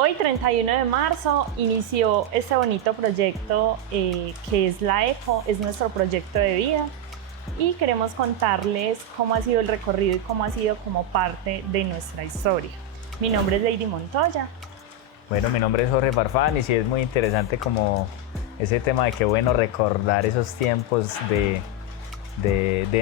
Hoy, 31 de marzo, inició este bonito proyecto que es la ECO, es nuestro proyecto de vida y queremos contarles cómo ha sido el recorrido y cómo ha sido como parte de nuestra historia. Mi nombre es Lady Montoya. Bueno, mi nombre es Jorge Farfán y sí es muy interesante como ese tema de qué bueno recordar esos tiempos de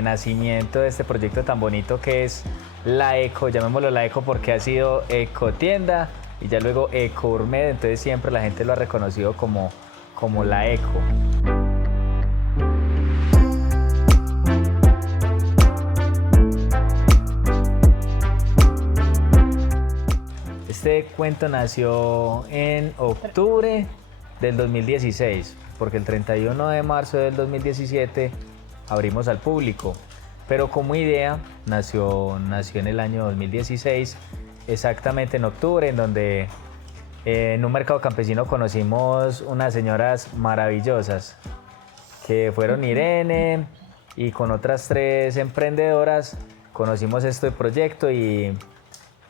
nacimiento de este proyecto tan bonito que es la ECO, llamémoslo la ECO porque ha sido Ecotienda y ya luego Ecourmed, entonces siempre la gente lo ha reconocido como la ECO. Este cuento nació en octubre del 2016, porque el 31 de marzo del 2017 abrimos al público, pero como idea nació en el año 2016, exactamente en octubre, en donde en un mercado campesino conocimos unas señoras maravillosas, que fueron Irene, y con otras 3 emprendedoras conocimos este proyecto y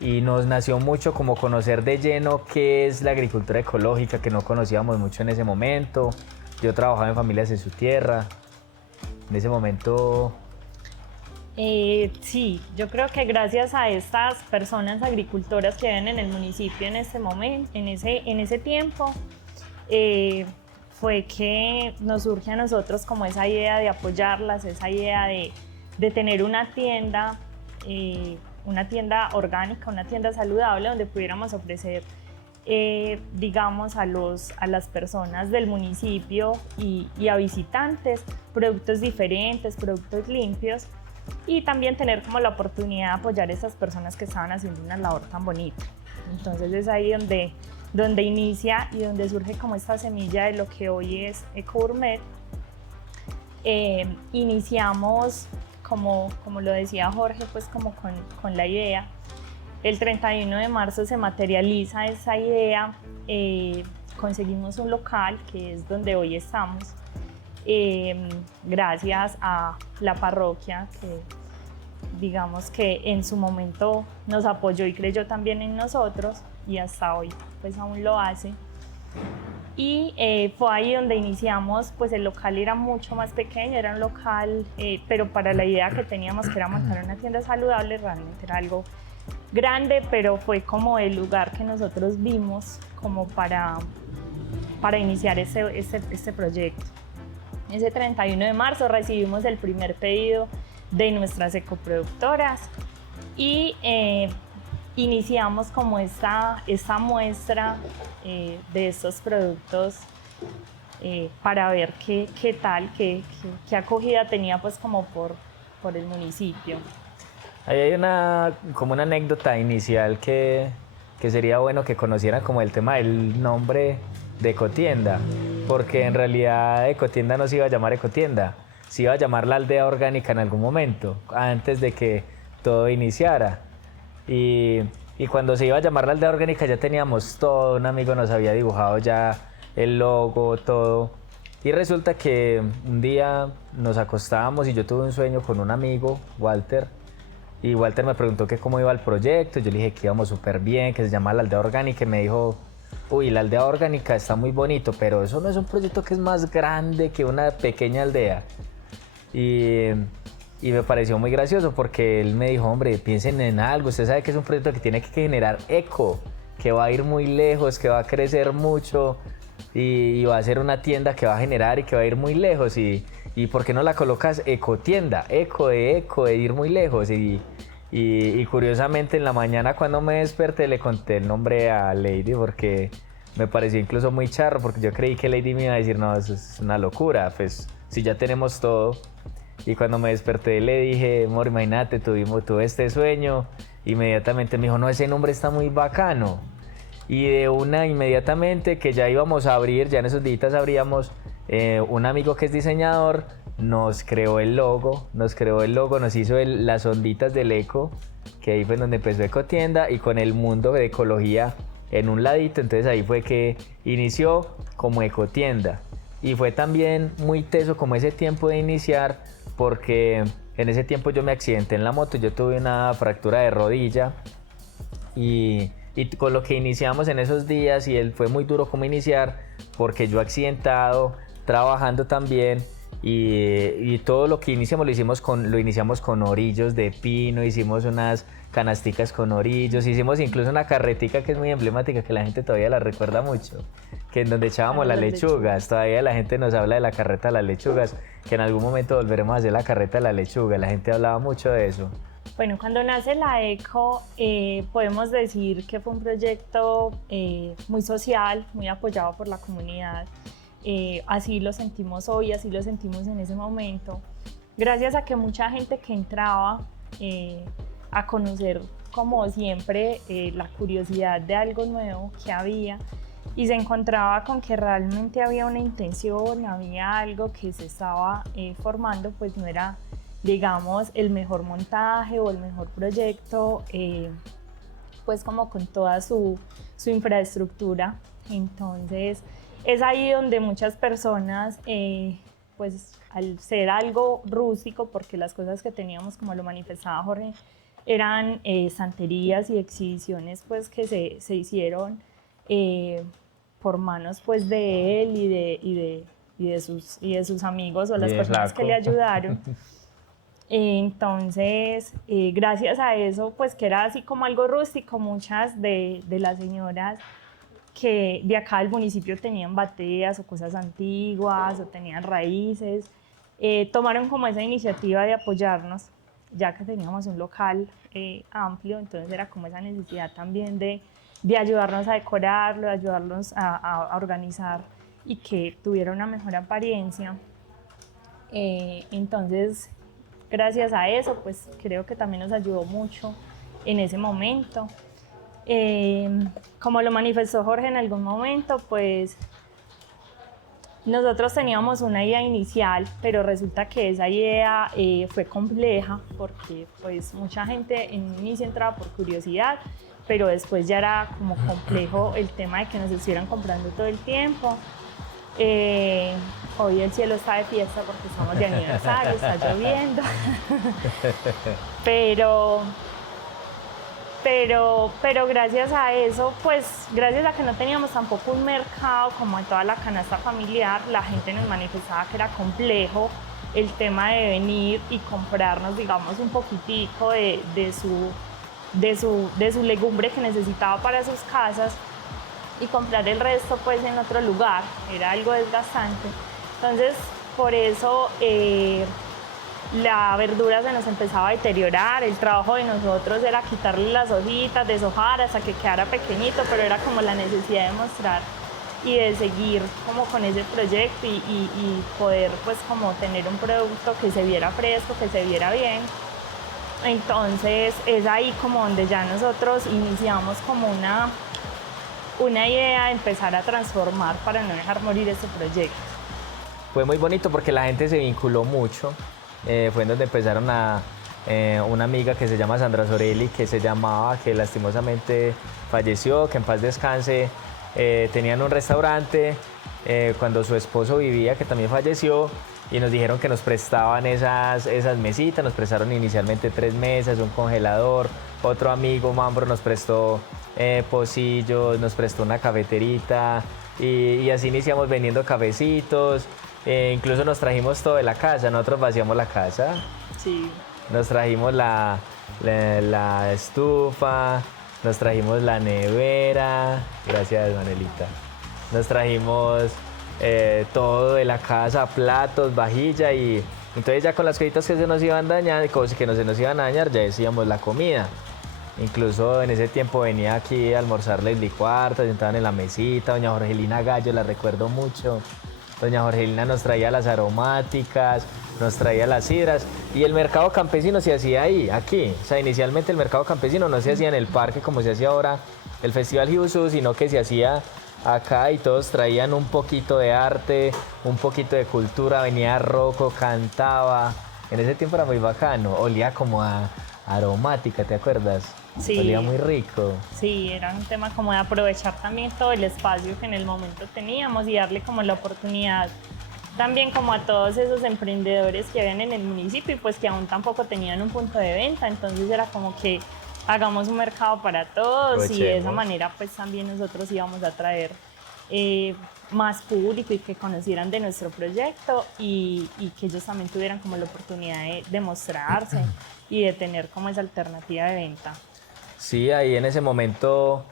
nos nació mucho como conocer de lleno qué es la agricultura ecológica, que no conocíamos mucho en ese momento. Yo trabajaba en Familias en su Tierra. En ese momento... Sí, yo creo que gracias a estas personas agricultoras que viven en el municipio en este momento, en ese tiempo, fue que nos surge a nosotros como esa idea de apoyarlas, esa idea de tener una tienda orgánica, una tienda saludable donde pudiéramos ofrecer, digamos, a las personas del municipio y a visitantes productos diferentes, productos limpios, y también tener como la oportunidad de apoyar a esas personas que estaban haciendo una labor tan bonita. Entonces es ahí donde inicia y donde surge como esta semilla de lo que hoy es Ecourmed. Iniciamos, como lo decía Jorge, pues como con la idea. El 31 de marzo se materializa esa idea, conseguimos un local que es donde hoy estamos, gracias a la parroquia que digamos que en su momento nos apoyó y creyó también en nosotros y hasta hoy pues aún lo hace. Y fue ahí donde iniciamos, pues el local era mucho más pequeño, era un local, pero para la idea que teníamos, que era montar una tienda saludable, realmente era algo grande, pero fue como el lugar que nosotros vimos como para iniciar este proyecto. Ese 31 de marzo recibimos el primer pedido de nuestras ecoproductoras y iniciamos como esta muestra de estos productos para ver qué tal, qué acogida tenía pues como por el municipio. Ahí hay como una anécdota inicial que sería bueno que conocieran como el tema del nombre de Ecotienda, porque en realidad Ecotienda no se iba a llamar Ecotienda, se iba a llamar la aldea orgánica en algún momento, antes de que todo iniciara. Y cuando se iba a llamar la aldea orgánica ya teníamos todo, un amigo nos había dibujado ya el logo, todo. Y resulta que un día nos acostábamos y yo tuve un sueño con un amigo, Walter, y Walter me preguntó que cómo iba el proyecto. Yo le dije que íbamos súper bien, que se llama la aldea orgánica, y me dijo: uy, la aldea orgánica está muy bonito, pero eso no es un proyecto que es más grande que una pequeña aldea. Y me pareció muy gracioso porque él me dijo: hombre, piensen en algo, usted sabe que es un proyecto que tiene que generar eco, que va a ir muy lejos, que va a crecer mucho y va a ser una tienda que va a generar y que va a ir muy lejos. ¿Y por qué no la colocas Ecotienda? Eco de ir muy lejos. Y curiosamente en la mañana cuando me desperté le conté el nombre a Lady porque me pareció incluso muy charro, porque yo creí que Lady me iba a decir: no, eso es una locura, pues si ya tenemos todo. Y cuando me desperté le dije: amor, imagínate, tuve este sueño. Inmediatamente me dijo: no, ese nombre está muy bacano. Y de una, inmediatamente que ya íbamos a abrir, ya en esos días abríamos, un amigo que es diseñador nos creó el logo, nos hizo las onditas del eco, que ahí fue donde empezó Ecotienda, y con el mundo de ecología en un ladito. Entonces ahí fue que inició como Ecotienda. Y fue también muy teso como ese tiempo de iniciar, porque en ese tiempo yo me accidenté en la moto, yo tuve una fractura de rodilla y Y con lo que iniciamos en esos días, y él fue muy duro como iniciar, porque yo accidentado, trabajando también, y todo lo que iniciamos lo iniciamos con orillos de pino, hicimos unas canasticas con orillos, hicimos incluso una carretica que es muy emblemática, que la gente todavía la recuerda mucho, que en donde echábamos las lechugas, todavía la gente nos habla de la carreta de las lechugas, que en algún momento volveremos a hacer la carreta de la lechuga, la gente hablaba mucho de eso. Bueno, cuando nace la ECO, podemos decir que fue un proyecto muy social, muy apoyado por la comunidad. Así lo sentimos hoy, así lo sentimos en ese momento. Gracias a que mucha gente que entraba a conocer, como siempre, la curiosidad de algo nuevo que había, y se encontraba con que realmente había una intención, había algo que se estaba formando, pues no era, digamos, el mejor montaje o el mejor proyecto, pues como con toda su infraestructura. Entonces es ahí donde muchas personas, pues al ser algo rústico, porque las cosas que teníamos, como lo manifestaba Jorge, eran santerías y exhibiciones pues que se hicieron por manos pues de él y de sus amigos o las personas que le ayudaron. Entonces, gracias a eso, pues que era así como algo rústico, muchas de las señoras que de acá del municipio tenían bateas o cosas antiguas o tenían raíces, tomaron como esa iniciativa de apoyarnos, ya que teníamos un local amplio, entonces era como esa necesidad también de ayudarnos a decorarlo, de ayudarnos a organizar y que tuviera una mejor apariencia. Entonces, gracias a eso, pues creo que también nos ayudó mucho en ese momento. Como lo manifestó Jorge en algún momento, pues nosotros teníamos una idea inicial, pero resulta que esa idea fue compleja porque pues mucha gente en un inicio entraba por curiosidad, pero después ya era como complejo el tema de que nos estuvieran comprando todo el tiempo. Hoy el cielo está de fiesta porque estamos de aniversario, está lloviendo, pero gracias a eso, pues gracias a que no teníamos tampoco un mercado como en toda la canasta familiar, la gente nos manifestaba que era complejo el tema de venir y comprarnos, digamos, un poquitico de su legumbre que necesitaba para sus casas y comprar el resto pues en otro lugar, era algo desgastante. Entonces, por eso la verdura se nos empezaba a deteriorar, el trabajo de nosotros era quitarle las hojitas, deshojar hasta que quedara pequeñito, pero era como la necesidad de mostrar y de seguir como con ese proyecto y poder pues como tener un producto que se viera fresco, que se viera bien. Entonces es ahí como donde ya nosotros iniciamos como una idea de empezar a transformar para no dejar morir ese proyecto. Fue muy bonito porque la gente se vinculó mucho. Fue en donde empezaron una amiga que se llama Sandra Sorelli, que lastimosamente falleció, que en paz descanse. Tenían un restaurante cuando su esposo vivía, que también falleció, y nos dijeron que nos prestaban esas mesitas. Nos prestaron inicialmente 3 mesas, un congelador. Otro amigo, Mambro, nos prestó pocillos, nos prestó una cafeterita, y así iniciamos vendiendo cafecitos. Incluso nos trajimos todo de la casa, nosotros vaciamos la casa. Sí. Nos trajimos la estufa, nos trajimos la nevera, gracias Manelita. Nos trajimos todo de la casa, platos, vajilla, y entonces ya con las cositas que se nos iban a dañar, cosas que no se nos iban a dañar, ya decíamos la comida. Incluso en ese tiempo venía aquí a almorzar Leslie Cuarta, sentaban en la mesita, doña Jorgelina Gallo, la recuerdo mucho. Doña Jorgelina nos traía las aromáticas, nos traía las sidras, y el mercado campesino se hacía ahí, aquí. O sea, inicialmente el mercado campesino no se hacía en el parque como se hace ahora el Festival Jiusú, sino que se hacía acá, y todos traían un poquito de arte, un poquito de cultura. Venía Rocco, cantaba. En ese tiempo era muy bacano, olía como a aromática, ¿te acuerdas? Sí. Olía muy rico. Sí, era un tema como de aprovechar también todo el espacio que en el momento teníamos y darle como la oportunidad también como a todos esos emprendedores que habían en el municipio y pues que aún tampoco tenían un punto de venta. Entonces era como que hagamos un mercado para todos y de esa Aprovechemos. manera pues también nosotros íbamos a traer más público y que conocieran de nuestro proyecto y que ellos también tuvieran como la oportunidad de mostrarse y de tener como esa alternativa de venta. Sí, ahí en ese momento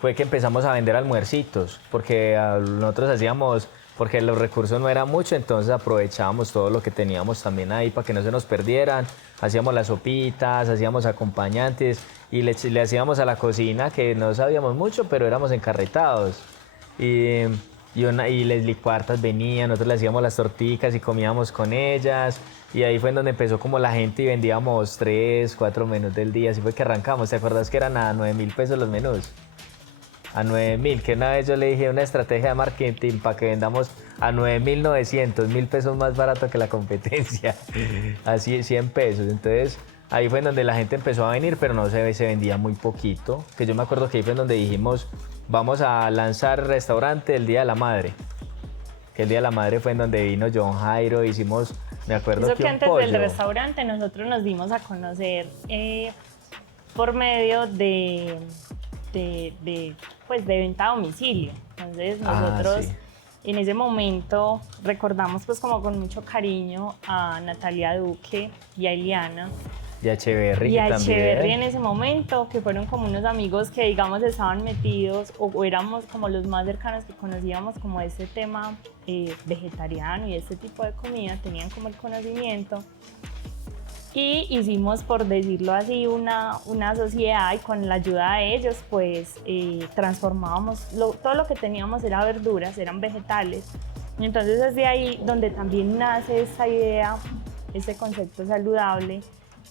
fue que empezamos a vender almuercitos, porque nosotros hacíamos, porque los recursos no eran mucho, entonces aprovechábamos todo lo que teníamos también ahí para que no se nos perdieran. Hacíamos las sopitas, hacíamos acompañantes y le hacíamos a la cocina, que no sabíamos mucho, pero éramos encarretados. Y, y les licuartas venían, nosotros le hacíamos las torticas y comíamos con ellas. Y ahí fue en donde empezó como la gente y vendíamos 3, 4 menús del día. Así fue que arrancamos. ¿Te acuerdas que eran a 9.000 pesos los menús? A 9.000, que una vez yo le dije una estrategia de marketing para que vendamos a 9.900, 1.000 pesos más barato que la competencia. Así 100 pesos. Entonces ahí fue en donde la gente empezó a venir, pero no se vendía muy poquito. Que yo me acuerdo que ahí fue en donde dijimos, vamos a lanzar restaurante el Día de la Madre. Que el Día de la Madre fue en donde vino John Jairo, hicimos, me acuerdo Eso que que un antes pollo. del restaurante nosotros nos dimos a conocer por medio pues de venta a domicilio. Entonces nosotros Sí. en ese momento recordamos pues como con mucho cariño a Natalia Duque y a Eliana Y a Echeverry y a también. Echeverry en ese momento, que fueron como unos amigos que digamos estaban metidos o éramos como los más cercanos que conocíamos como este tema vegetariano y este tipo de comida, tenían como el conocimiento. Y hicimos, por decirlo así, una sociedad y con la ayuda de ellos, pues transformábamos, todo lo que teníamos era verduras, eran vegetales. Y entonces es de ahí donde también nace esa idea, ese concepto saludable,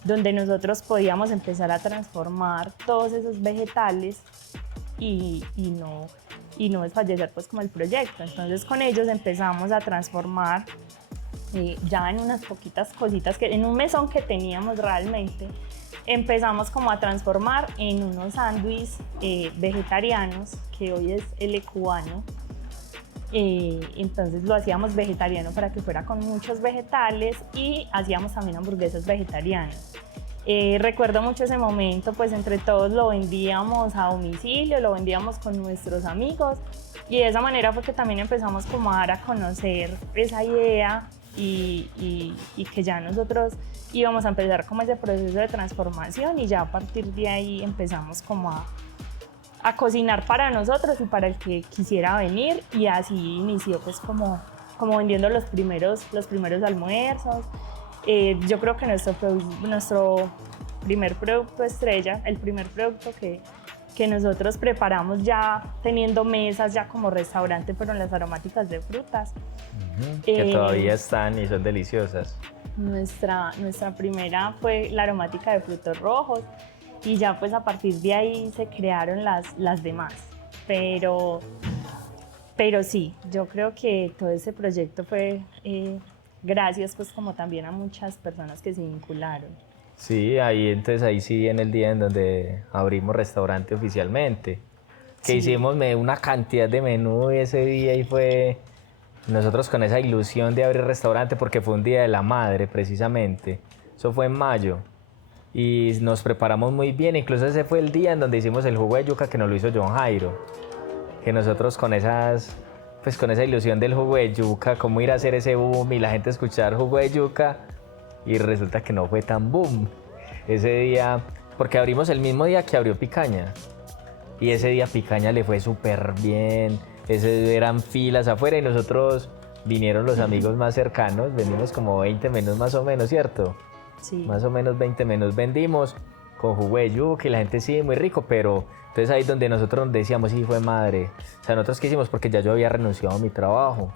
donde nosotros podíamos empezar a transformar todos esos vegetales y no desfallecer pues como el proyecto. Entonces con ellos empezamos a transformar ya en unas poquitas cositas, en un mesón que teníamos realmente, empezamos como a transformar en unos sándwiches vegetarianos, que hoy es el cubano. Entonces lo hacíamos vegetariano para que fuera con muchos vegetales y hacíamos también hamburguesas vegetarianas. Recuerdo mucho ese momento, pues entre todos lo vendíamos a domicilio, lo vendíamos con nuestros amigos y de esa manera fue que también empezamos como a dar a conocer esa idea y que ya nosotros íbamos a empezar como ese proceso de transformación y ya a partir de ahí empezamos como a cocinar para nosotros y para el que quisiera venir y así inició pues como vendiendo los primeros almuerzos. Yo creo que nuestro primer producto estrella, el primer producto que nosotros preparamos ya teniendo mesas ya como restaurante, pero en las aromáticas de frutas. Que todavía están y son deliciosas. Nuestra primera fue la aromática de frutos rojos y ya pues a partir de ahí se crearon las demás. Pero sí, yo creo que todo ese proyecto fue gracias pues como también a muchas personas que se vincularon. Sí, ahí sí en el día en donde abrimos restaurante oficialmente. Que Sí. hicimos una cantidad de menú ese día y fue nosotros con esa ilusión de abrir restaurante porque fue un día de la madre precisamente. Eso fue en mayo. Y nos preparamos muy bien, incluso ese fue el día en donde hicimos el jugo de yuca que nos lo hizo John Jairo. Que nosotros con con esa ilusión del jugo de yuca, cómo ir a hacer ese boom y la gente escuchar jugo de yuca y resulta que no fue tan boom. Ese día, porque abrimos el mismo día que abrió Picaña y ese día Picaña le fue súper bien, eran filas afuera y nosotros vinieron los amigos más cercanos, vendimos como 20 menús más o menos, ¿cierto? Sí. Más o menos 20 menús vendimos con jugo de yuca y la gente sí, muy rico, pero entonces ahí es donde nosotros decíamos, sí, fue madre. O sea, nosotros qué hicimos porque ya yo había renunciado a mi trabajo.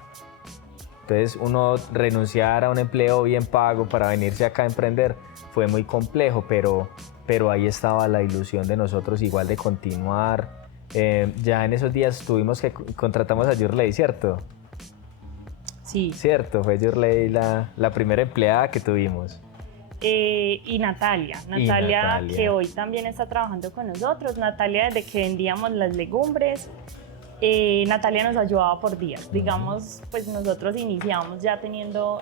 Entonces uno renunciar a un empleo bien pago para venirse acá a emprender fue muy complejo, pero ahí estaba la ilusión de nosotros igual de continuar. Ya en esos días contratamos a Yurley, ¿cierto? Sí. Cierto, fue Yurley la primera empleada que tuvimos. Y Natalia, que hoy también está trabajando con nosotros. Natalia, desde que vendíamos las legumbres, Natalia nos ayudaba por días. Digamos, pues nosotros iniciamos ya teniendo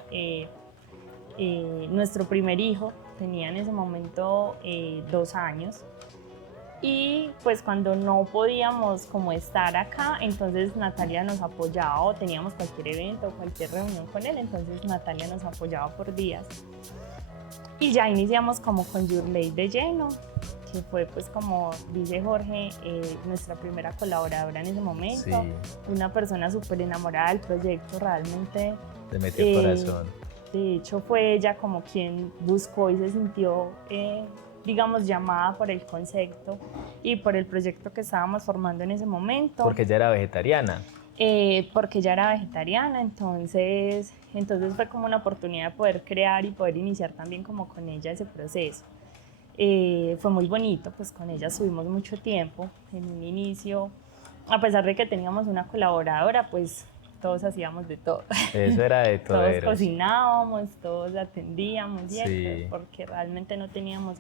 nuestro primer hijo tenía en ese momento 2 años. Y pues cuando no podíamos como estar acá, entonces Natalia nos apoyaba o teníamos cualquier evento o cualquier reunión con él, entonces Natalia nos apoyaba por días. Y ya iniciamos como con Yurley de lleno, que fue pues como dice Jorge, nuestra primera colaboradora en ese momento, Sí. Una persona súper enamorada del proyecto, realmente. Le metió el corazón. De hecho fue ella como quien buscó y se sintió digamos, llamada por el concepto y por el proyecto que estábamos formando en ese momento. Porque ella era vegetariana. Porque ella era vegetariana, entonces fue como una oportunidad de poder crear y poder iniciar también como con ella ese proceso. Fue muy bonito, pues con ella estuvimos mucho tiempo. En un inicio, a pesar de que teníamos una colaboradora, pues todos hacíamos de todo. Eso era de todo. Todos cocinábamos, todos atendíamos, ¿cierto? Sí. Porque realmente no teníamos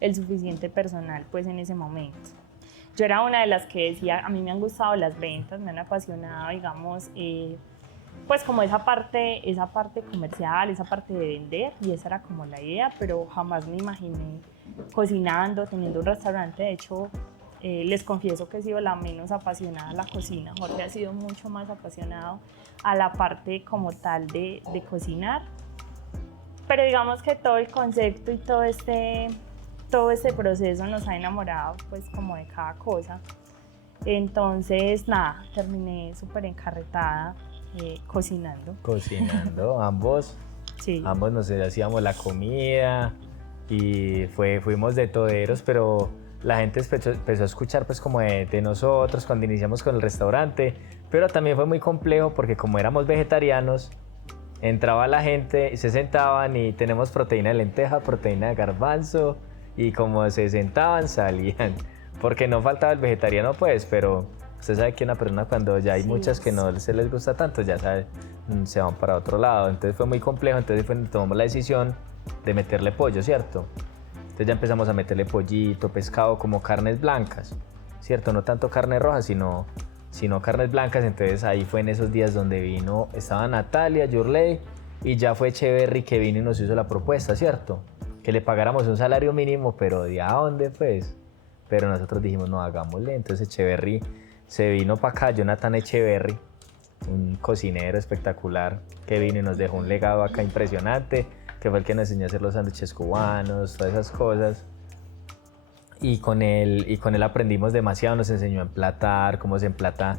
el suficiente personal pues en ese momento. Yo era una de las que decía, a mí me han gustado las ventas, me han apasionado, digamos, pues como esa parte comercial, esa parte de vender, y esa era como la idea, pero jamás me imaginé cocinando, teniendo un restaurante. De hecho, les confieso que he sido la menos apasionada a la cocina. Jorge ha sido mucho más apasionado a la parte como tal de cocinar, pero digamos que todo el concepto y todo este proceso nos ha enamorado pues como de cada cosa. Entonces nada, terminé súper encarretada cocinando. Ambos. Sí. Ambos nos hacíamos la comida y fuimos de toderos, pero la gente empezó a escuchar pues como de nosotros cuando iniciamos con el restaurante, pero también fue muy complejo porque como éramos vegetarianos, entraba la gente, se sentaban y tenemos proteína de lenteja, proteína de garbanzo, y como se sentaban salían, porque no faltaba el vegetariano pues, pero usted sabe que una persona cuando ya hay muchas que no se les gusta tanto, ya sabe, se van para otro lado. Entonces fue muy complejo, entonces tomamos la decisión de meterle pollo, ¿cierto? Entonces ya empezamos a meterle pollito, pescado, como carnes blancas, ¿cierto? No tanto carne roja, sino carnes blancas. Entonces ahí fue en esos días donde estaba Natalia, Yurley, y ya fue Echeverry que vino y nos hizo la propuesta, ¿cierto? Que le pagáramos un salario mínimo, pero ¿de a dónde pues? Pero nosotros dijimos, no, hagámosle. Entonces Echeverry se vino para acá, Jonathan Echeverry, un cocinero espectacular que vino y nos dejó un legado acá impresionante, que fue el que nos enseñó a hacer los sándwiches cubanos, todas esas cosas. Y con él aprendimos demasiado, nos enseñó a emplatar, cómo se emplata,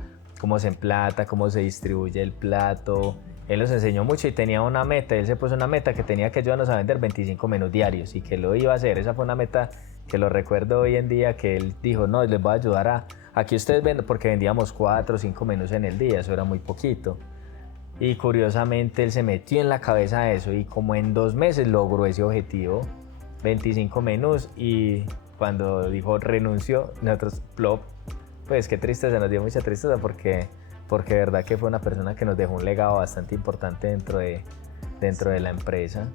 cómo se distribuye el plato. Él nos enseñó mucho y tenía una meta, él se puso una meta que tenía que ayudarnos a vender 25 menús diarios y que lo iba a hacer. Esa fue una meta que lo recuerdo hoy en día, que él dijo, no, les voy a ayudar a que ustedes vendan, porque vendíamos 4 o 5 menús en el día, eso era muy poquito. Y curiosamente él se metió en la cabeza eso y como en 2 meses logró ese objetivo, 25 menús, y cuando dijo renunció, nosotros plop, pues qué tristeza, nos dio mucha tristeza porque de verdad que fue una persona que nos dejó un legado bastante importante dentro de la empresa.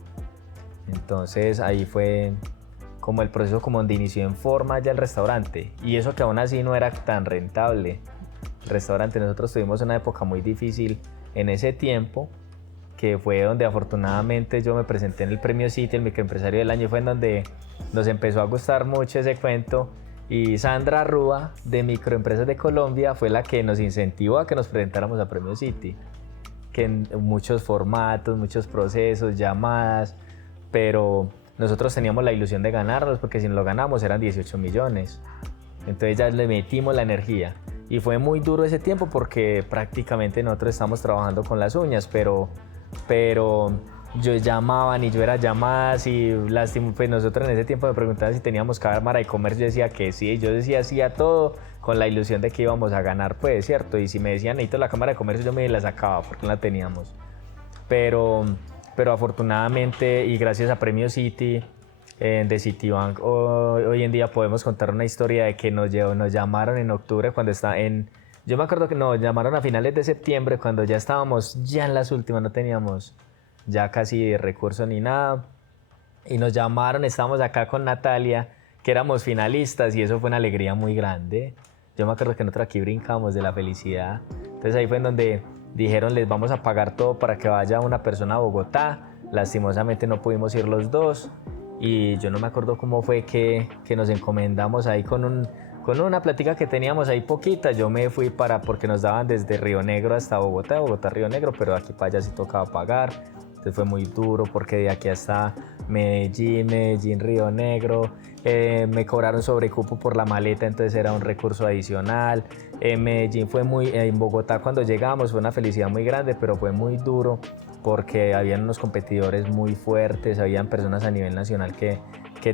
Entonces ahí fue como el proceso como donde inició en forma ya el restaurante, y eso que aún así no era tan rentable el restaurante. Nosotros tuvimos una época muy difícil en ese tiempo, que fue donde afortunadamente yo me presenté en el Premio City, el microempresario del año, fue en donde nos empezó a gustar mucho ese cuento. Y Sandra Rúa, de Microempresas de Colombia, fue la que nos incentivó a que nos presentáramos a Premio City, que en muchos formatos, muchos procesos, llamadas, pero nosotros teníamos la ilusión de ganarlos, porque si no lo ganamos eran 18 millones. Entonces ya le metimos la energía. Y fue muy duro ese tiempo porque prácticamente nosotros estábamos trabajando con las uñas, pero yo llamaban y yo era llamadas y lástima, pues nosotros en ese tiempo me preguntaban si teníamos cámara de comercio, yo decía que sí, yo decía sí a todo con la ilusión de que íbamos a ganar, pues, ¿cierto? Y si me decían necesito la cámara de comercio, yo me la sacaba porque no la teníamos. Pero afortunadamente y gracias a Premio City de Citibank, hoy en día podemos contar una historia de que nos llamaron en octubre cuando yo me acuerdo que nos llamaron a finales de septiembre cuando ya estábamos ya en las últimas, no teníamos ya casi recursos ni nada, y nos llamaron, estábamos acá con Natalia, que éramos finalistas, y eso fue una alegría muy grande. Yo me acuerdo que nosotros aquí brincamos de la felicidad. Entonces ahí fue en donde dijeron, les vamos a pagar todo para que vaya una persona a Bogotá. Lastimosamente no pudimos ir los dos, y yo no me acuerdo cómo fue que nos encomendamos ahí con una plática que teníamos ahí poquita. Yo me fui porque nos daban desde Río Negro hasta Bogotá, Bogotá, Río Negro, pero de aquí para allá sí tocaba pagar. Entonces fue muy duro porque de aquí hasta Medellín, Medellín, Río Negro, me cobraron sobrecupo por la maleta, entonces era un recurso adicional. En Medellín en Bogotá cuando llegamos fue una felicidad muy grande, pero fue muy duro porque habían unos competidores muy fuertes, habían personas a nivel nacional que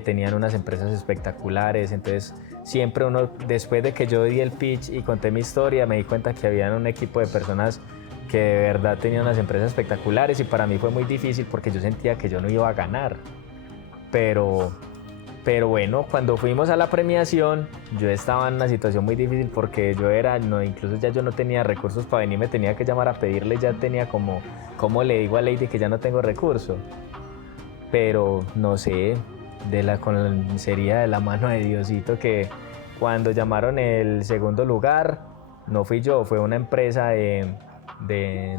tenían unas empresas espectaculares, entonces siempre uno, después de que yo di el pitch y conté mi historia, me di cuenta que habían un equipo de personas que de verdad tenían unas empresas espectaculares y para mí fue muy difícil porque yo sentía que yo no iba a ganar. Pero, pero bueno, cuando fuimos a la premiación, yo estaba en una situación muy difícil porque incluso ya yo no tenía recursos para venir, me tenía que llamar a pedirle, ya tenía como le digo a Lady que ya no tengo recursos. Pero no sé, sería de la mano de Diosito que cuando llamaron el segundo lugar, no fui yo, fue una empresa de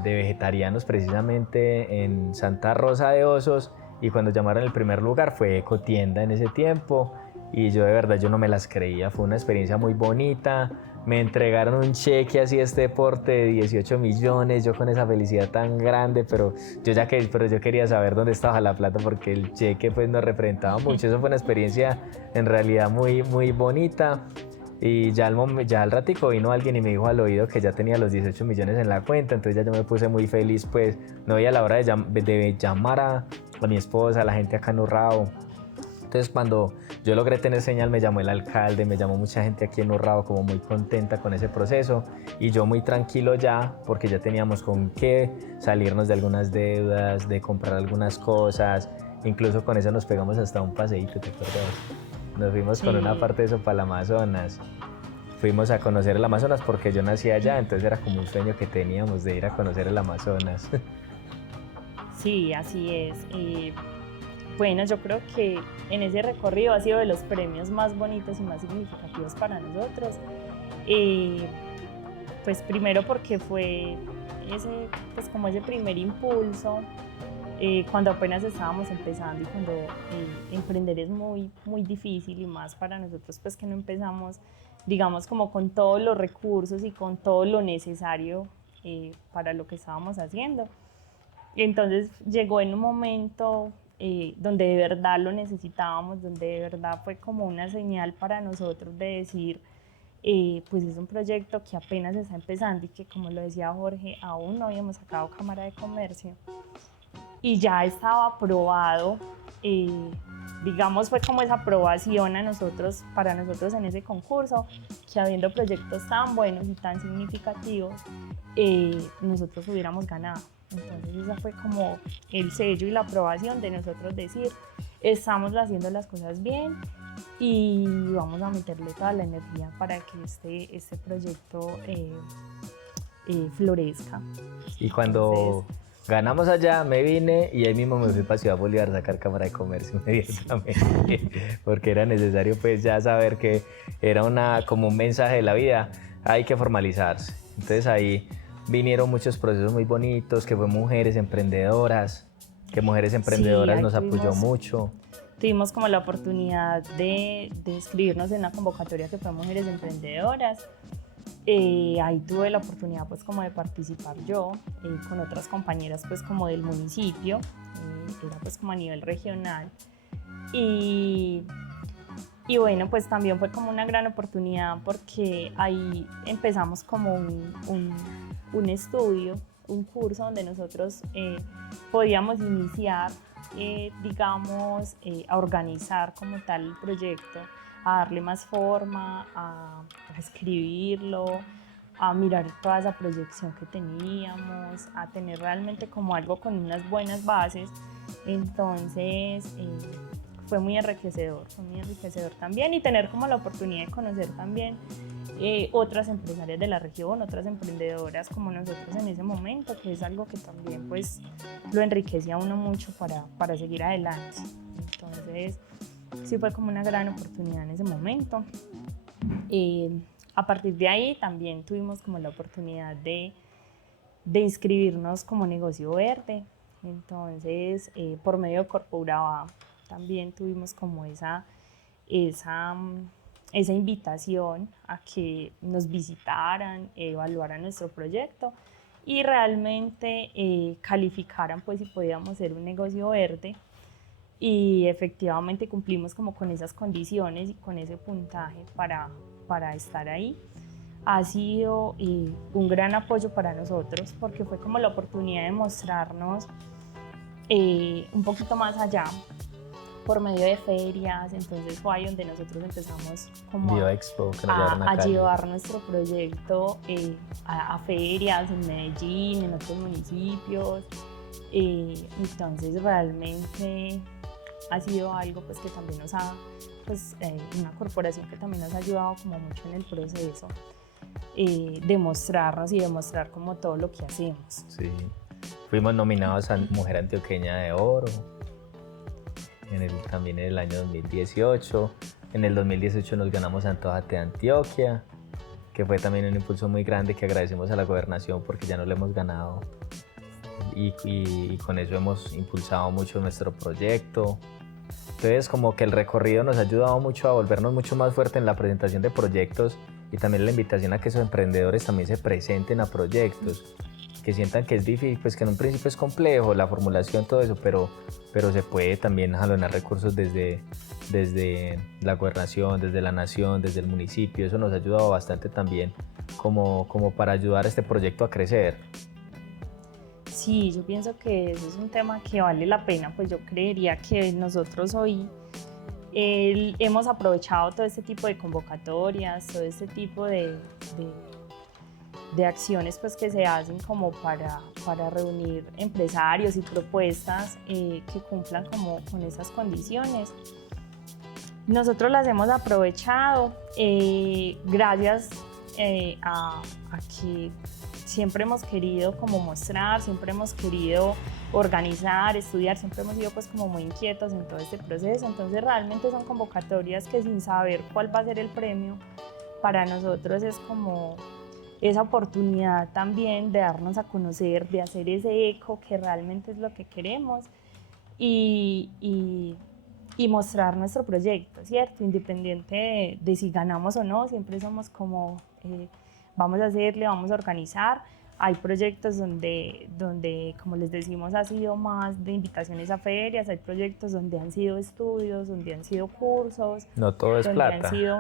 vegetarianos precisamente en Santa Rosa de Osos, y cuando llamaron el primer lugar fue Ecotienda en ese tiempo y yo de verdad yo no me las creía, fue una experiencia muy bonita. Me entregaron un cheque así este deporte de 18 millones, yo con esa felicidad tan grande, pero yo quería saber dónde estaba la plata porque el cheque pues no representaba mucho. Eso fue una experiencia en realidad muy, muy bonita. Y ya al ratico vino alguien y me dijo al oído que ya tenía los 18 millones en la cuenta, entonces ya yo me puse muy feliz, pues no había la hora de llamar a mi esposa, a la gente acá en Urrao. Entonces cuando yo logré tener señal me llamó el alcalde, me llamó mucha gente aquí en Urrao como muy contenta con ese proceso y yo muy tranquilo ya porque ya teníamos con qué salirnos de algunas deudas, de comprar algunas cosas, incluso con eso nos pegamos hasta un paseíto, ¿te acuerdas? Nos fuimos con una Sí, parte de eso para el Amazonas. Fuimos a conocer el Amazonas porque yo nací allá, entonces era como un sueño que teníamos de ir a conocer el Amazonas. sí, así es. Bueno, yo creo que en ese recorrido ha sido de los premios más bonitos y más significativos para nosotros. Eh, pues primero porque fue pues como ese primer impulso cuando apenas estábamos empezando y cuando emprender es muy, muy difícil y más para nosotros pues que no empezamos, digamos, como con todos los recursos y con todo lo necesario para lo que estábamos haciendo. Entonces llegó en un momento donde de verdad lo necesitábamos, donde de verdad fue como una señal para nosotros de decir, pues es un proyecto que apenas está empezando y que, como lo decía Jorge, aún no habíamos sacado Cámara de Comercio y ya estaba aprobado. Digamos, fue como esa aprobación para nosotros en ese concurso, que habiendo proyectos tan buenos y tan significativos, nosotros hubiéramos ganado. Entonces esa fue como el sello y la aprobación de nosotros decir, estamos haciendo las cosas bien y vamos a meterle toda la energía para que este proyecto florezca. Y Entonces, cuando ganamos allá, me vine y ahí mismo me fui para Ciudad Bolívar a sacar Cámara de Comercio inmediatamente, porque era necesario pues ya saber que era como un mensaje de la vida, hay que formalizarse. Entonces ahí vinieron muchos procesos muy bonitos, que fue Mujeres Emprendedoras, que Mujeres sí, Emprendedoras ahí nos apoyó mucho. tuvimos como la oportunidad de inscribirnos en una convocatoria que fue Mujeres Emprendedoras. Ahí tuve la oportunidad pues como de participar yo con otras compañeras pues como del municipio, era pues como a nivel regional y, y bueno pues también fue como una gran oportunidad porque ahí empezamos como un estudio, un curso donde nosotros podíamos iniciar digamos a organizar como tal el proyecto, a darle más forma, a escribirlo, a mirar toda esa proyección que teníamos, a tener realmente como algo con unas buenas bases. Entonces fue muy enriquecedor también y tener como la oportunidad de conocer también otras empresarias de la región, otras emprendedoras como nosotros en ese momento, que es algo que también pues lo enriquece a uno mucho para seguir adelante. Entonces sí fue como una gran oportunidad en ese momento. A partir de ahí también tuvimos como la oportunidad de inscribirnos como negocio verde. Entonces, por medio de Corporaba, también tuvimos como esa invitación a que nos visitaran, evaluaran nuestro proyecto y realmente calificaran pues si podíamos ser un negocio verde, y efectivamente cumplimos como con esas condiciones y con ese puntaje para estar ahí. Ha sido un gran apoyo para nosotros porque fue como la oportunidad de mostrarnos un poquito más allá por medio de ferias. Entonces fue ahí donde nosotros empezamos como a llevar nuestro proyecto a ferias en Medellín, en otros municipios. Entonces realmente ha sido algo pues que también nos ha, pues una corporación que también nos ha ayudado como mucho en el proceso de mostrarnos y demostrar como todo lo que hacemos. Sí, fuimos nominados a Mujer Antioqueña de Oro también en el año 2018. En el 2018 nos ganamos Antójate de Antioquia, que fue también un impulso muy grande que agradecemos a la gobernación porque ya no lo hemos ganado y con eso hemos impulsado mucho nuestro proyecto. Entonces como que el recorrido nos ha ayudado mucho a volvernos mucho más fuerte en la presentación de proyectos y también la invitación a que esos emprendedores también se presenten a proyectos, que sientan que es difícil, pues que en un principio es complejo la formulación, todo eso, pero se puede también jalonar recursos desde la gobernación, desde la nación, desde el municipio. Eso nos ha ayudado bastante también como para ayudar a este proyecto a crecer. Sí, yo pienso que eso es un tema que vale la pena, pues yo creería que nosotros hoy hemos aprovechado todo este tipo de convocatorias, todo este tipo de acciones pues que se hacen como para reunir empresarios y propuestas que cumplan como con esas condiciones. Nosotros las hemos aprovechado gracias a que siempre hemos querido como mostrar, siempre hemos querido organizar, estudiar, siempre hemos sido pues como muy inquietos en todo este proceso. Entonces realmente son convocatorias que sin saber cuál va a ser el premio, para nosotros es como esa oportunidad también de darnos a conocer, de hacer ese eco que realmente es lo que queremos y mostrar nuestro proyecto, ¿cierto? Independiente de si ganamos o no, siempre somos como vamos a hacerle, vamos a organizar. Hay proyectos donde, como les decimos, ha sido más de invitaciones a ferias, hay proyectos donde han sido estudios, donde han sido cursos. No todo es plata. Han sido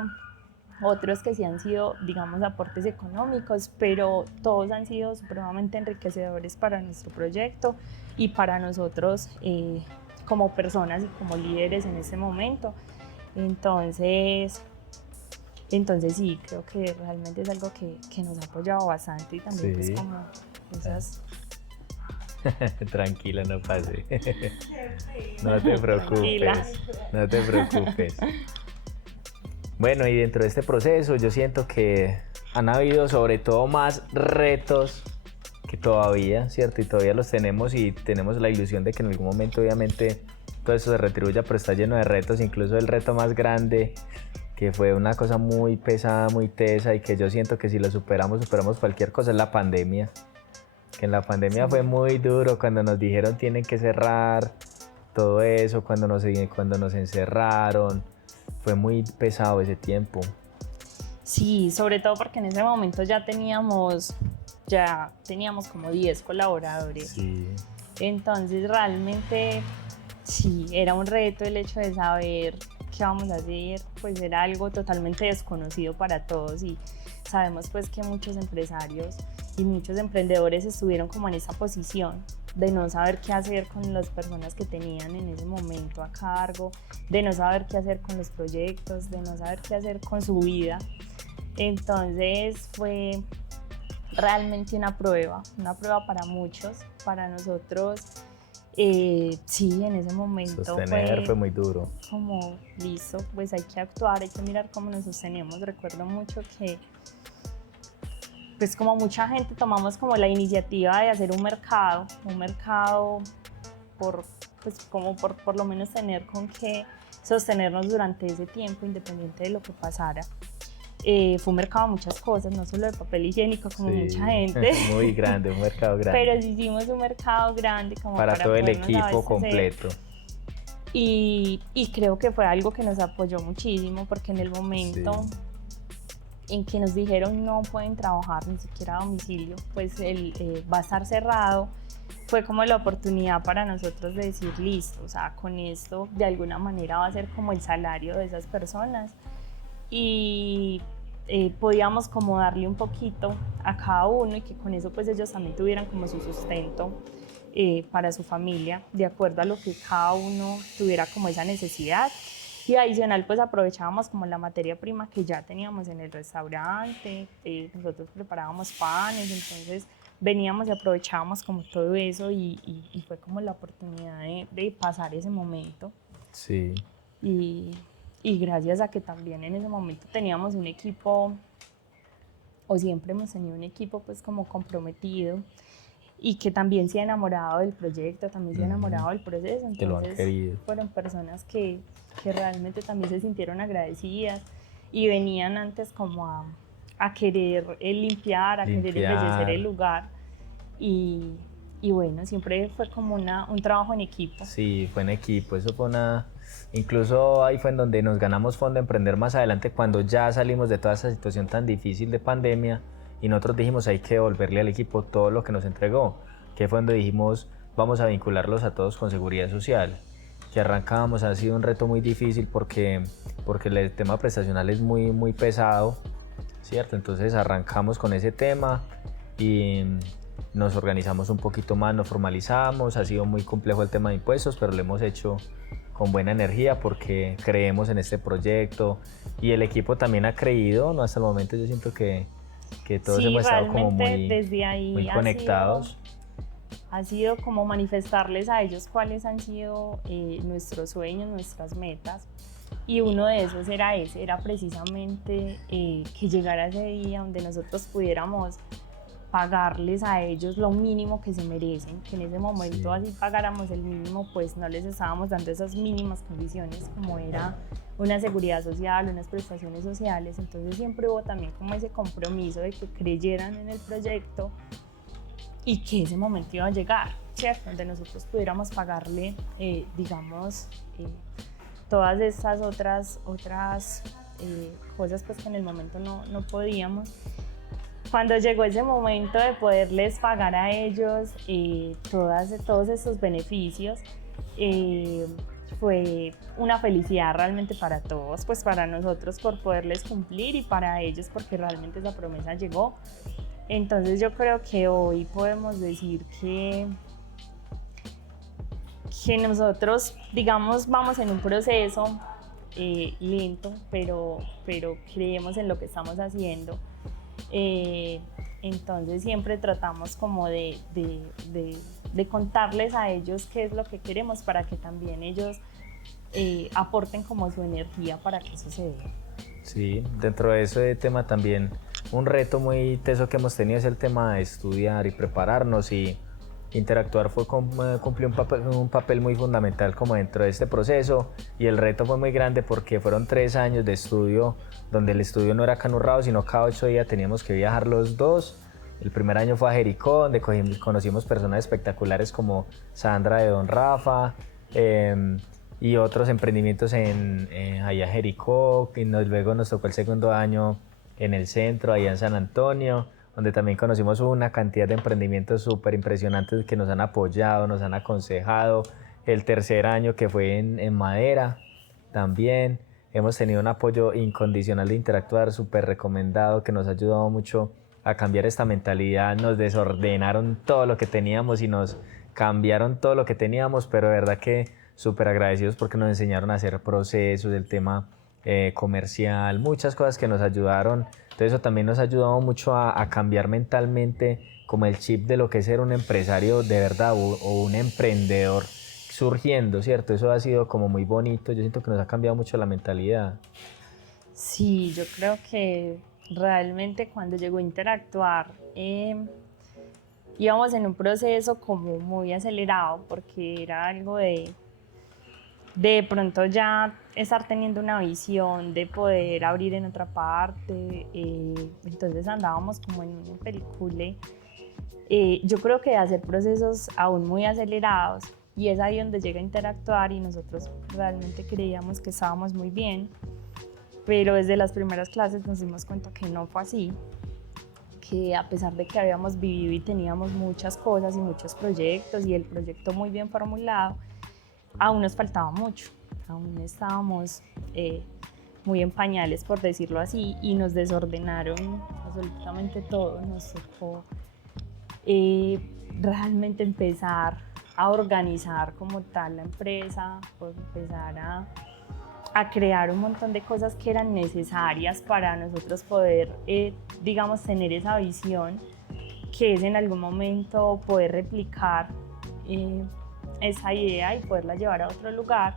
otros que sí han sido, digamos, aportes económicos, pero todos han sido supremamente enriquecedores para nuestro proyecto y para nosotros como personas y como líderes en ese momento. Entonces sí, creo que realmente es algo que nos ha apoyado bastante y también sí. Pues como esas... Tranquila, no pase. No te preocupes, no te preocupes. Bueno, y dentro de este proceso yo siento que han habido sobre todo más retos que todavía, ¿cierto? Y todavía los tenemos y tenemos la ilusión de que en algún momento obviamente todo eso se retribuya, pero está lleno de retos, incluso el reto más grande, que fue una cosa muy pesada, muy tesa y que yo siento que si lo superamos cualquier cosa, es la pandemia. Que en la pandemia sí. Fue muy duro cuando nos dijeron tienen que cerrar todo eso, cuando nos encerraron. Fue muy pesado ese tiempo. Sí, sobre todo porque en ese momento ya teníamos como 10 colaboradores. Sí. Entonces realmente sí, era un reto el hecho de saber qué vamos a hacer, pues era algo totalmente desconocido para todos y sabemos pues que muchos empresarios y muchos emprendedores estuvieron como en esa posición de no saber qué hacer con las personas que tenían en ese momento a cargo, de no saber qué hacer con los proyectos, de no saber qué hacer con su vida. Entonces fue realmente una prueba para muchos, para nosotros. Sí, en ese momento fue muy duro. Como listo, pues hay que actuar, hay que mirar cómo nos sostenemos. Recuerdo mucho que pues como mucha gente tomamos como la iniciativa de hacer un mercado por lo menos tener con qué sostenernos durante ese tiempo independiente de lo que pasara. Fue un mercado de muchas cosas, no solo de papel higiénico como sí, mucha gente. Muy grande, un mercado grande. Pero sí hicimos un mercado grande como para todo el equipo completo. Y creo que fue algo que nos apoyó muchísimo, porque en el momento en que nos dijeron no pueden trabajar ni siquiera a domicilio, pues va a estar cerrado, fue como la oportunidad para nosotros de decir listo, o sea, con esto de alguna manera va a ser como el salario de esas personas, y podíamos como darle un poquito a cada uno y que con eso pues ellos también tuvieran como su sustento para su familia, de acuerdo a lo que cada uno tuviera como esa necesidad. Y adicional pues aprovechábamos como la materia prima que ya teníamos en el restaurante, nosotros preparábamos panes, entonces veníamos y aprovechábamos como todo eso, y fue como la oportunidad de pasar ese momento. Sí. Y gracias a que también en ese momento teníamos un equipo, o siempre hemos tenido un equipo pues como comprometido, y que también se ha enamorado del proyecto, también se ha enamorado del proceso, Que lo han entonces querido. fueron personas que realmente también se sintieron agradecidas y venían antes como a querer limpiar, a querer embellecer el lugar, y bueno, siempre fue como un trabajo en equipo. Sí, fue en equipo, eso fue incluso ahí fue en donde nos ganamos Fondo Emprender más adelante, cuando ya salimos de toda esa situación tan difícil de pandemia, y nosotros dijimos hay que devolverle al equipo todo lo que nos entregó, que fue donde dijimos vamos a vincularlos a todos con seguridad social, que arrancábamos, ha sido un reto muy difícil porque el tema prestacional es muy pesado, ¿cierto? Entonces arrancamos con ese tema y nos organizamos un poquito más, nos formalizamos, ha sido muy complejo el tema de impuestos, pero lo hemos hecho con buena energía porque creemos en este proyecto y el equipo también ha creído, ¿no? Hasta el momento yo siento que todos sí, hemos estado como desde ahí muy conectados. Ha sido como manifestarles a ellos cuáles han sido nuestros sueños, nuestras metas, y uno de esos era precisamente que llegara ese día donde nosotros pudiéramos pagarles a ellos lo mínimo que se merecen, que en ese momento así pagáramos el mínimo, pues no les estábamos dando esas mínimas condiciones como era una seguridad social, unas prestaciones sociales. Entonces siempre hubo también como ese compromiso de que creyeran en el proyecto y que ese momento iba a llegar, ¿cierto? Donde nosotros pudiéramos pagarle, digamos, todas estas otras cosas pues que en el momento no podíamos. Cuando llegó ese momento de poderles pagar a ellos todos estos beneficios, fue una felicidad realmente para todos, pues para nosotros por poderles cumplir y para ellos porque realmente esa promesa llegó. Entonces yo creo que hoy podemos decir que nosotros, digamos, vamos en un proceso lento, pero creemos en lo que estamos haciendo. Entonces siempre tratamos como de contarles a ellos qué es lo que queremos para que también ellos aporten como su energía para que eso se dé. Sí, dentro de ese tema también un reto muy teso que hemos tenido es el tema de estudiar y prepararnos, y interactuar cumplió un papel muy fundamental como dentro de este proceso, y el reto fue muy grande porque fueron 3 años de estudio donde el estudio no era acá en Urrao, sino cada 8 días teníamos que viajar los dos. El primer año fue a Jericó, donde conocimos personas espectaculares como Sandra de Don Rafa, y otros emprendimientos allá en Jericó, y luego nos tocó el segundo año en el centro, allá en San Antonio, donde también conocimos una cantidad de emprendimientos súper impresionantes que nos han apoyado, nos han aconsejado. El tercer año que fue en Madera también hemos tenido un apoyo incondicional de Interactuar, súper recomendado, que nos ha ayudado mucho a cambiar esta mentalidad. Nos desordenaron todo lo que teníamos y nos cambiaron todo lo que teníamos, pero de verdad que súper agradecidos porque nos enseñaron a hacer procesos, el tema comercial, muchas cosas que nos ayudaron. Entonces eso también nos ha ayudado mucho a cambiar mentalmente como el chip de lo que es ser un empresario de verdad o un emprendedor surgiendo, ¿cierto? Eso ha sido como muy bonito, yo siento que nos ha cambiado mucho la mentalidad. Sí, yo creo que realmente cuando llegó a Interactuar íbamos en un proceso como muy acelerado porque era algo de pronto ya estar teniendo una visión de poder abrir en otra parte, entonces andábamos como en un pelicule. Yo creo que hacer procesos aún muy acelerados, y es ahí donde llega a interactuar y nosotros realmente creíamos que estábamos muy bien, pero desde las primeras clases nos dimos cuenta que no fue así, que a pesar de que habíamos vivido y teníamos muchas cosas y muchos proyectos y el proyecto muy bien formulado, aún nos faltaba mucho, aún estábamos muy en pañales, por decirlo así, y nos desordenaron absolutamente todo. Nos tocó realmente empezar a organizar como tal la empresa, pues empezar a crear un montón de cosas que eran necesarias para nosotros poder, digamos, tener esa visión, que es en algún momento poder replicar esa idea y poderla llevar a otro lugar,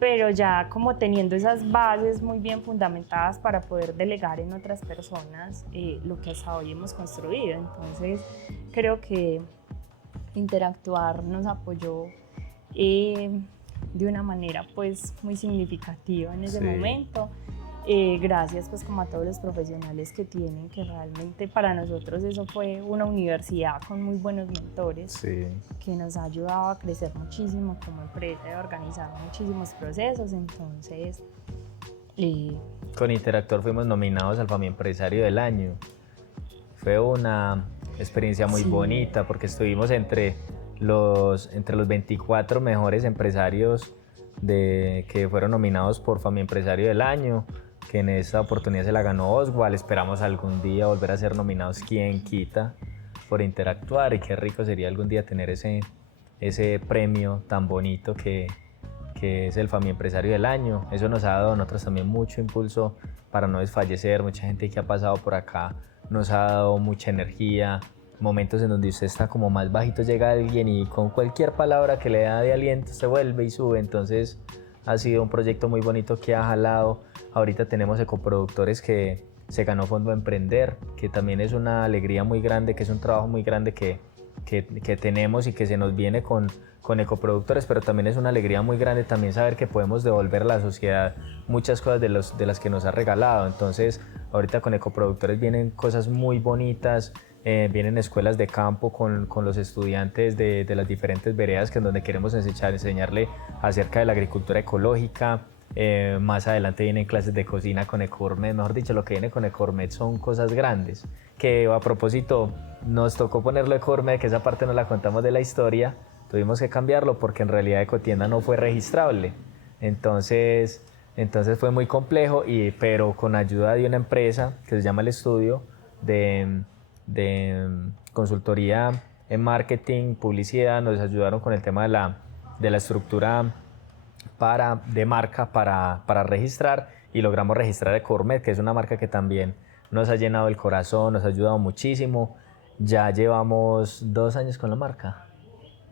pero ya como teniendo esas bases muy bien fundamentadas para poder delegar en otras personas lo que hasta hoy hemos construido. Entonces creo que Interactuar nos apoyó de una manera pues muy significativa en ese momento. Gracias pues como a todos los profesionales que tienen, que realmente para nosotros eso fue una universidad con muy buenos mentores, que nos ha ayudado a crecer muchísimo como empresa y a organizar muchísimos procesos. Entonces con Interactuar fuimos nominados al FAMI Empresario del Año. Fue una experiencia muy bonita porque estuvimos entre los 24 mejores empresarios que fueron nominados por FAMI Empresario del Año, que en esta oportunidad se la ganó Oswald. Esperamos algún día volver a ser nominados, quién quita, por Interactuar, y qué rico sería algún día tener ese premio tan bonito que es el FAMI Empresario del Año. Eso nos ha dado a nosotros también mucho impulso para no desfallecer. Mucha gente que ha pasado por acá nos ha dado mucha energía, momentos en donde usted está como más bajito, llega alguien y con cualquier palabra que le da de aliento se vuelve y sube. Entonces ha sido un proyecto muy bonito que ha jalado. Ahorita tenemos ecoproductores que se ganó Fondo Emprender, que también es una alegría muy grande, que es un trabajo muy grande que tenemos y que se nos viene con ecoproductores, pero también es una alegría muy grande también saber que podemos devolver a la sociedad muchas cosas de las que nos ha regalado. Entonces ahorita con ecoproductores vienen cosas muy bonitas, vienen escuelas de campo con los estudiantes de las diferentes veredas, que es donde queremos enseñarle acerca de la agricultura ecológica. Más adelante vienen clases de cocina con Ecourmet. Mejor dicho, lo que viene con Ecourmet son cosas grandes, que a propósito nos tocó ponerlo Ecourmet, que esa parte no la contamos de la historia, tuvimos que cambiarlo porque en realidad Ecotienda no fue registrable, entonces fue muy complejo, pero con ayuda de una empresa que se llama El Estudio de consultoría en marketing, publicidad, nos ayudaron con el tema de la estructura de marca para registrar, y logramos registrar Ecourmet, que es una marca que también nos ha llenado el corazón, nos ha ayudado muchísimo. Ya llevamos 2 años con la marca,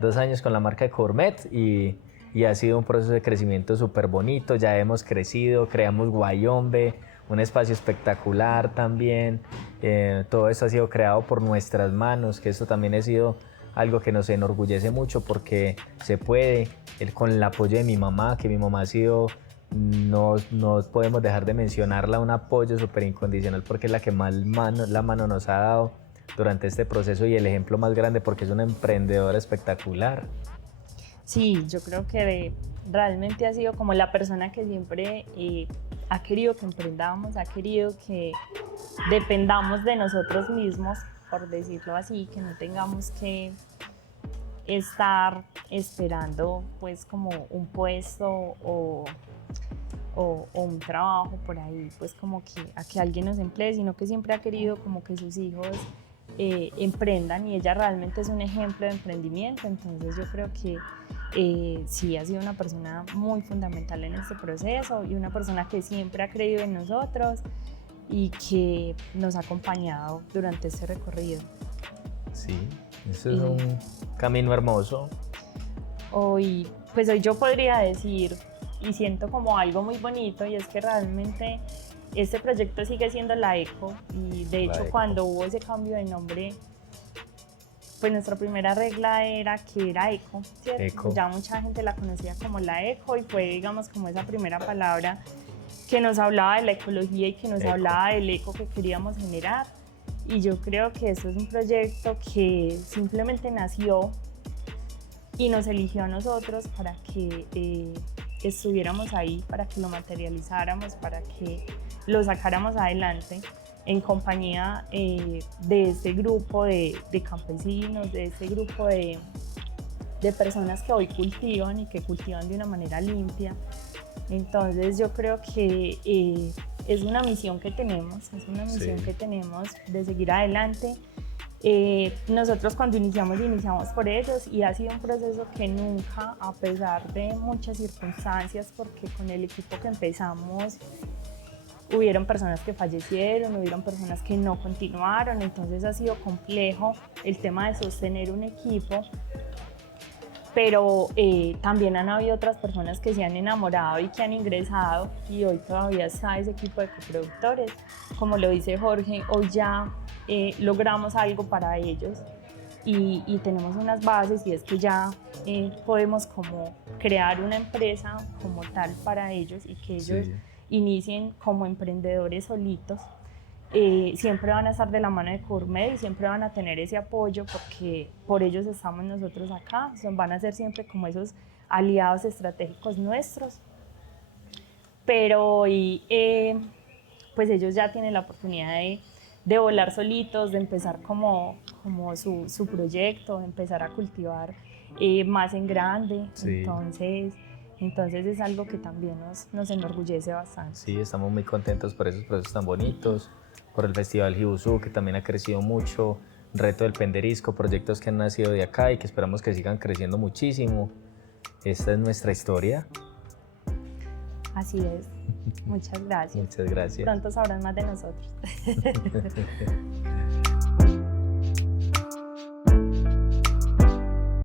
2 años con la marca Ecourmet, y ha sido un proceso de crecimiento súper bonito. Ya hemos crecido, creamos Guayombe, un espacio espectacular también. Todo esto ha sido creado por nuestras manos, que esto también ha sido algo que nos enorgullece mucho porque se puede, con el apoyo de mi mamá, que mi mamá ha sido, no podemos dejar de mencionarla, un apoyo súper incondicional, porque es la que más la mano nos ha dado durante este proceso y el ejemplo más grande, porque es una emprendedora espectacular. Sí, yo creo que realmente ha sido como la persona que siempre ha querido que emprendamos, ha querido que dependamos de nosotros mismos, por decirlo así, que no tengamos que estar esperando pues como un puesto o un trabajo por ahí, pues como que a que alguien nos emplee, sino que siempre ha querido como que sus hijos emprendan, y ella realmente es un ejemplo de emprendimiento. Entonces yo creo que sí ha sido una persona muy fundamental en este proceso y una persona que siempre ha creído en nosotros y que nos ha acompañado durante este recorrido. Sí, eso es un camino hermoso. Hoy yo podría decir, y siento como algo muy bonito, y es que realmente este proyecto sigue siendo la ECO, y de hecho cuando hubo ese cambio de nombre, pues nuestra primera regla era que era ECO, ¿cierto? Eco. Ya mucha gente la conocía como la ECO, y fue, digamos, como esa primera palabra que nos hablaba de la ecología y que nos hablaba del eco que queríamos generar. Y yo creo que esto es un proyecto que simplemente nació y nos eligió a nosotros para que estuviéramos ahí, para que lo materializáramos, para que lo sacáramos adelante en compañía de este grupo de campesinos, de este grupo de personas que hoy cultivan y que cultivan de una manera limpia. Entonces yo creo que es una misión que tenemos, de seguir adelante. Nosotros cuando iniciamos por ellos y ha sido un proceso que nunca, a pesar de muchas circunstancias, porque con el equipo que empezamos hubieron personas que fallecieron, hubieron personas que no continuaron, entonces ha sido complejo el tema de sostener un equipo, pero también han habido otras personas que se han enamorado y que han ingresado y hoy todavía está ese equipo de coproductores. Como lo dice Jorge, hoy ya logramos algo para ellos y tenemos unas bases y es que ya podemos como crear una empresa como tal para ellos y que ellos inicien como emprendedores solitos. Siempre van a estar de la mano de Courmed y siempre van a tener ese apoyo porque por ellos estamos nosotros acá, van a ser siempre como esos aliados estratégicos nuestros, pero hoy pues ellos ya tienen la oportunidad de volar solitos, de empezar como su proyecto, de empezar a cultivar más en grande, entonces es algo que también nos enorgullece bastante. Sí, estamos muy contentos por esos procesos tan bonitos, por el Festival Jibuzú, que también ha crecido mucho, Reto del Penderisco, proyectos que han nacido de acá y que esperamos que sigan creciendo muchísimo. Esta es nuestra historia. Así es. Muchas gracias. Muchas gracias. Pronto sabrán más de nosotros.